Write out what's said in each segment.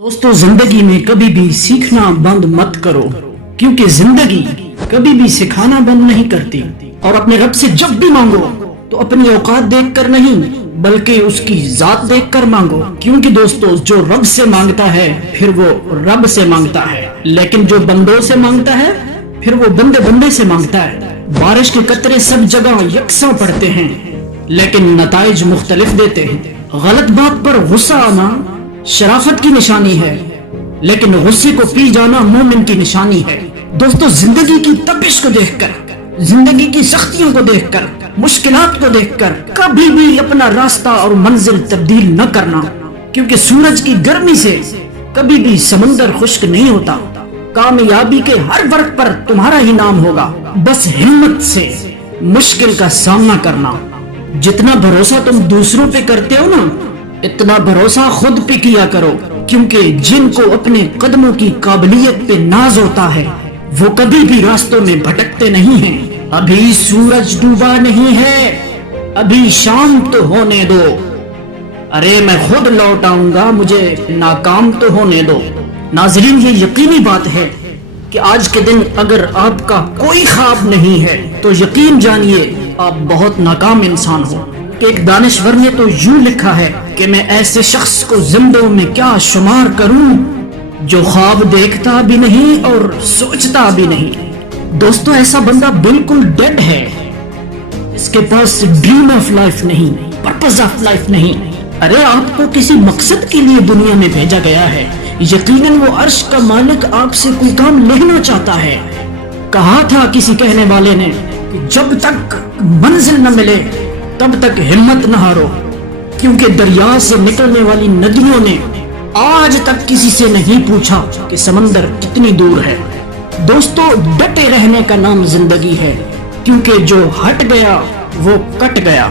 दोस्तों, जिंदगी में कभी भी सीखना बंद मत करो, क्योंकि जिंदगी कभी भी सिखाना बंद नहीं करती। और अपने रब से जब भी मांगो तो अपनी औकात देखकर नहीं बल्कि उसकी जात देखकर मांगो, क्योंकि दोस्तों जो रब से मांगता है फिर वो रब से मांगता है, लेकिन जो बंदों से मांगता है फिर वो बंदे बंदे से मांगता है। बारिश के कतरे सब जगह यकसा पड़ते हैं लेकिन नताइज मुख्तलिफ देते हैं। गलत बात पर गुस्सा आना शराफत की निशानी है, लेकिन गुस्से को पी जाना मोमिन की निशानी है। दोस्तों, जिंदगी की तपिश को देखकर, जिंदगी की सख्तियों को देखकर, मुश्किलात को देखकर कभी भी अपना रास्ता और मंजिल तब्दील न करना, क्योंकि सूरज की गर्मी से कभी भी समंदर खुश्क नहीं होता। कामयाबी के हर वर्ग पर तुम्हारा ही नाम होगा, बस हिम्मत से मुश्किल का सामना करना। जितना भरोसा तुम दूसरों पे करते हो ना, इतना भरोसा खुद पे किया करो, क्योंकि जिनको अपने कदमों की काबिलियत पे नाज होता है वो कभी भी रास्तों में भटकते नहीं हैं। अभी सूरज डूबा नहीं है, अभी शाम तो होने दो। अरे मैं खुद लौट आऊंगा, मुझे नाकाम तो होने दो। नाज़रीन, ये यकीनी बात है कि आज के दिन अगर आपका कोई ख्वाब नहीं है तो यकीन जानिए आप बहुत नाकाम इंसान हो। एक दानिश्वर ने तो यूं लिखा है कि मैं ऐसे शख्स को जिंदों में क्या शुमार करूं जो ख्वाब देखता भी नहीं और सोचता भी नहीं। दोस्तों, ऐसा बंदा बिल्कुल डेड है, इसके पास ड्रीम ऑफ लाइफ नहीं, पर्पस ऑफ लाइफ नहीं। अरे आपको किसी मकसद के लिए दुनिया में भेजा गया है, यकीनन वो अर्श का मालिक आपसे कोई काम लेना चाहता है। कहा था किसी कहने वाले ने कि जब तक मंजिल न मिले तब तक हिम्मत न हारो, क्योंकि दरिया से निकलने वाली नदियों ने आज तक किसी से नहीं पूछा कि समंदर कितनी दूर है। दोस्तों, डटे रहने का नाम जिंदगी है, क्योंकि जो हट गया वो कट गया।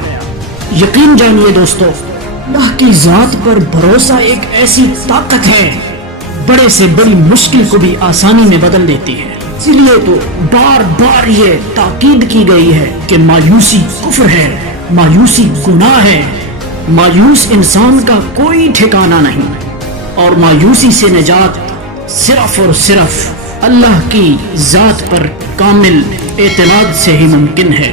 यकीन जानिए दोस्तों, अल्लाह की जात पर भरोसा एक ऐसी ताकत है, बड़े से बड़ी मुश्किल को भी आसानी में बदल देती है। इसीलिए तो बार बार ये ताकीद की गई है कि मायूसी कुफ्र है, मायूसी गुनाह है, मायूस इंसान का कोई ठिकाना नहीं, और मायूसी से निजात सिर्फ और सिर्फ अल्लाह की जात पर कामिल एतमाद से ही मुमकिन है।